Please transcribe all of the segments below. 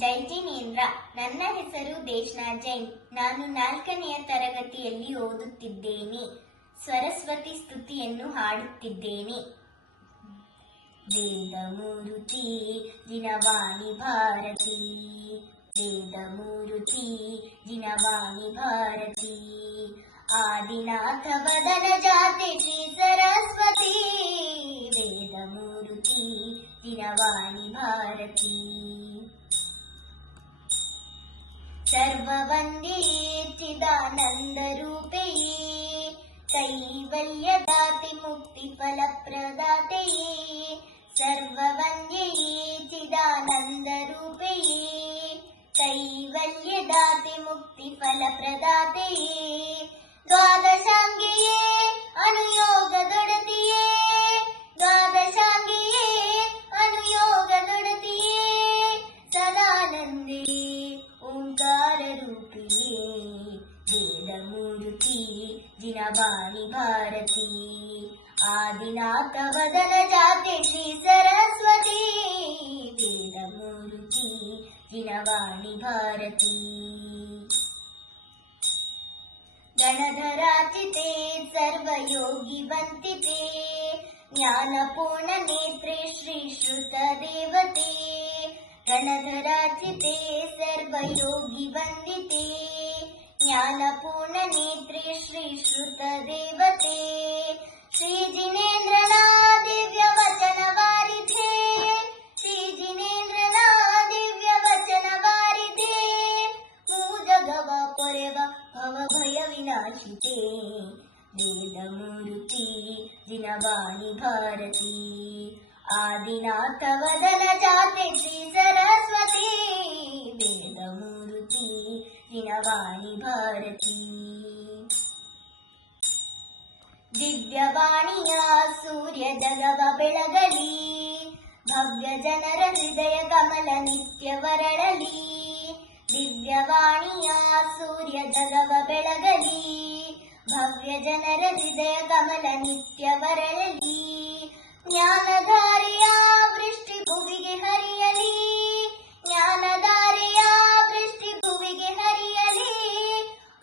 ಜೈ ಜಿನೇಂದ್ರ. ನನ್ನ ಹೆಸರು ದೇಶ್ನಾ ಜೈನ್. ನಾನು 4ನೇ ತರಗತಿಯಲ್ಲಿ ಓದುತ್ತಿದ್ದೇನೆ. ಸರಸ್ವತಿ ಸ್ತುತಿಯನ್ನು ಹಾಡುತ್ತಿದ್ದೇನೆ. ವೇದಮೂರುತಿ ಜಿನವಾಣಿ ಭಾರತಿ, ವೇದಮೂರುತಿ ಜಿನವಾಣಿ ಭಾರತಿ, ಆದಿನಾಥ ವದನ ಜಾತೆ ಶ್ರೀ ಸರಸ್ವತಿ, ವೇದಮೂರುತಿ ಜಿನವಾಣಿ ಭಾರತಿ. ಸರ್ವವಂದ್ಯೆ ಚಿದಾನಂದರೂಪೆಯೇ, ಕೈವಲ್ಯದಾತೆ ಮುಕ್ತಿ ಫಲಪ್ರದಾತೆಯೇ, ಸರ್ವವಂದ್ಯೆ ಚಿದಾನಂದರೂಪೆಯೇ, ಕೈವಲ್ಯದಾತೆ ಮುಕ್ತಿ ಫಲಪ್ರದಾತೆಯೇ, ದ್ವಾದಶಾಂಗಿಯೇ ಅನುಯೋಗದೊಡತಿಯೇ, ದ್ವಾದಶಾಂಗಿಯೇ ಅನುಯೋಗದೊಡತಿಯೇ, ಸದಾನಂದೇ ಓಂಕಾರ ರೂಪಿಯೇ, ವೇದಮೂರುತಿ ಜಿನವಾಣಿ ಭಾರತಿ, ಆದಿನಾಥ ವದನ ಜಾತೆ ಶ್ರೀ ಸರಸ್ವತಿ, ವೇದಮೂರುತಿ ಜಿನವಾಣಿ ಭಾರತಿ. ಗಣಧರಾಚಿತೆ ಸರ್ವಯೋಗಿ ವಂದಿತೆ, ಜ್ಞಾನಪೂರ್ಣ ನೇತ್ರೆ ಶ್ರೀ ಶ್ರುತ ದೇವತೆ, ಗಣಧರಾಚಿತೆ ಸರ್ವಯೋಗಿ ವಂದಿತೆ, ಜ್ಞಾನಪೂರ್ಣ ನೇತ್ರೆ ಶ್ರೀ ಶ್ರುತ ದೇವತೆ, ಶ್ರೀ ಜಿನೇಂದ್ರನ ದಿವ್ಯ ವಚನ ವಾರಿಧೆ, ಶ್ರೀ ಜಿನೇಂದ್ರನ ದಿವ್ಯ ವಚನ ವಾರಿಧೆ, ಮೂಜಗವ ಪೊರೆವ ಭವ ಭಯ ವಿನಾಶಿತೆ, ವೇದಮೂರುತಿ ಜಿನವಾಣಿ ಭಾರತಿ, ಆದಿನಾಥ ವದನ ಜಾತೆ ಶ್ರೀ ಸರಸ್ವತಿ, ವೇದಮೂರುತಿ ಜಿನವಾಣಿ ಭಾರತಿ. ದಿವ್ಯವಾಣಿಯ ಸೂರ್ಯ ಜಗವ ಬೆಳಗಲಿ, ಭವ್ಯ ಜನರ ಹೃದಯ ಕಮಲ ನಿತ್ಯ ವರಳಲಿ, ದಿವ್ಯವಾಣಿಯ ಸೂರ್ಯ ಜಗವ ಬೆಳಗಲಿ, ಭವ್ಯ ಜನರ ಹೃದಯ ಕಮಲ ನಿತ್ಯ ವರಳಲಿ, ಜ್ಞಾನಧಾರೆಯ ವೃಷ್ಟಿ ಭುವಿಗೆ ಹರಿಯಲಿ, ಜ್ಞಾನಧಾರೆಯ ವೃಷ್ಟಿ ಭುವಿಗೆ ಹರಿಯಲಿ,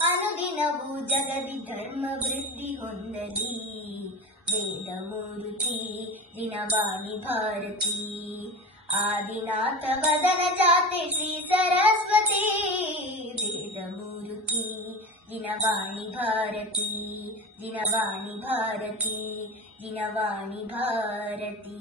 ಅನುದಿನವೂ ಜಗದಿ ಧರ್ಮ ವೃದ್ಧಿ ಹೊಂದಲಿ, ವೇದಮೂರುತಿ ಜಿನವಾಣಿ ಭಾರತಿ, ಆದಿನಾಥ ವದನ ಜಾತೆ ಶ್ರೀ ಸರಸ್ವತಿ, ವೇದಮೂರುತಿ ಜಿನವಾಣಿ ಭಾರತಿ, ಜಿನವಾಣಿ ಭಾರತಿ, ಜಿನವಾಣಿ ಭಾರತಿ.